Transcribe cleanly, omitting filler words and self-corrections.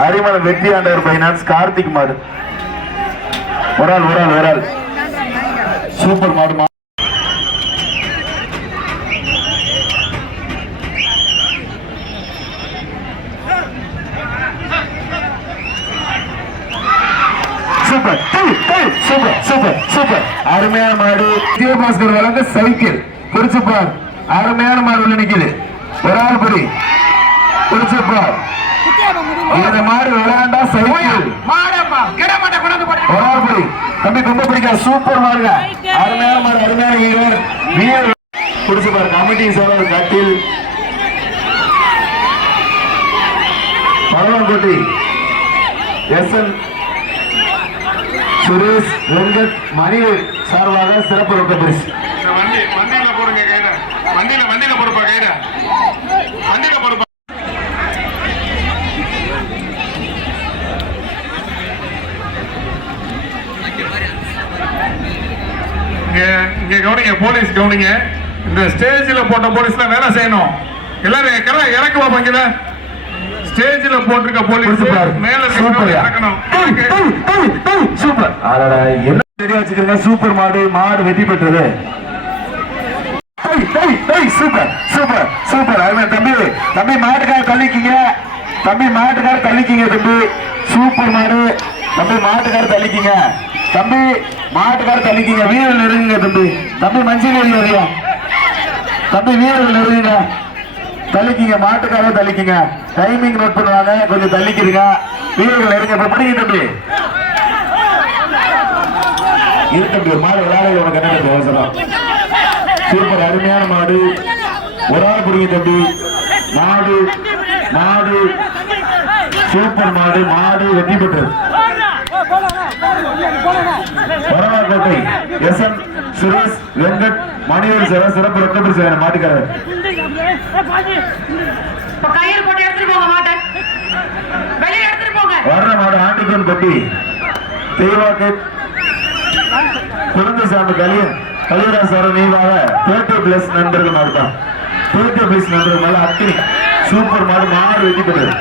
அரிமளம் வெற்றி ஆண்டவர் பைனான்ஸ் கார்த்திக் மாடு ஒரு ஆள் சூப்பர் மாடு சூப்பர் அருமையான மாடு விஜயபாஸ்கர் வளர்ந்த சைக்கிள் குறிச்சுப்பார் அருமையான மாடு உள்ள நிக்குது ஒரு ஆள் படி குறிச்சுப்பார் இந்த மாடு விளையாண்டா சைக்கிள் ஒரு ஆள் படி தம்பி ரொம்ப பிடிக்க சூப்பர் மாடுங்க அருமையான மாடு அருமையான வீரர் குறிச்சுப்பார் கமிட்டி சார் கட்டில் பகவான்கோட்டை எஸ்என் சுரேஷ் வெங்கட் மணிவேல் சார்பாக சிறப்பு ரொக்க பரிசு வண்டியில போடுங்க கையில வண்டியில பொறுப்பா கையில வண்டியில பொறுப்பா இங்க கவனிங்க போலீஸ் கவனிங்க இந்த ஸ்டேஜில் போட்ட போலீஸ்ல வேலை செய்யணும் எல்லாரும் இறக்கு பார்ப்பாங்கல்ல ஸ்டேஜ்ல போட்டிருக்க போலீஸ் மேல இறக்கணும் சூப்பர் என்ன தெரிய வச்சுக்கோங்க சூப்பர் மாடு வெற்றி பெற்றது சூப்பர் தம்பி மாட்டுக்கார தள்ளிக்கிங்க தம்பி சூப்பர் மாடு தம்பி மாட்டுக்கார தள்ளிக்கிங்க வீரர்கள் நெருங்குங்க தம்பி மஞ்சள் வரையும் தம்பி வீரர்கள் நெருங்குங்க தள்ளிக்கிங்க மாட்டுக்காக தள்ளிக்கிங்க டைமிங் நோட் பண்ணுவாங்க கொஞ்சம் தள்ளிக்கிறீங்க வீரர்கள் நெருங்க பிடிங்க தம்பி இருக்கு மாடு விளையாட உனக்கு என்ன அவசரம் சூப்பர் அருமையான மாடு ஒரு ஆள் பிடிங்க தம்பி மாடு சூப்பர் மாடு வெற்றி பெற்றது பரவாக்கோட்டை எஸ்என் சுரேஷ் வெங்கட் மணிவேல் சேவை சிறப்பு ரொக்கப்படி சேவை மாட்டுக்காரர் வர்ற மாடு ஆண்டிக்கன் பட்டி தெய்வாக்கு குழந்தைசாமி கலியராஜ் சார் நீவாக 30+ நண்பர்கள் மாடுதான் 30+ நண்பர்கள் மேல அக்கினி சூப்பர் மாடு வெற்றி பெற்றது